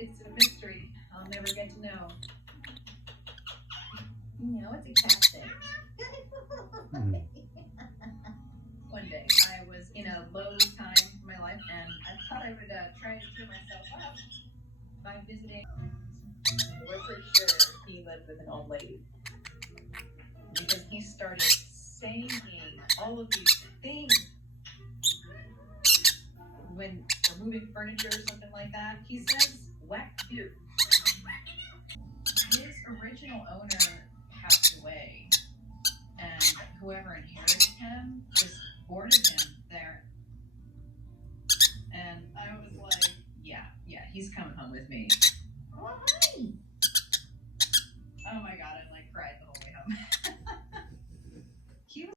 It's a mystery. I'll never get to know. No, it's a cat thing. One day, I was in a low time in my life, and I thought I would try to cheer myself up by visiting. We're pretty sure he lived with an old lady, because he started saying all of these things when we're moving furniture or something like that. He says whack do. His original owner passed away, and whoever inherited him just boarded him there. And I was like, yeah, he's coming home with me. Why?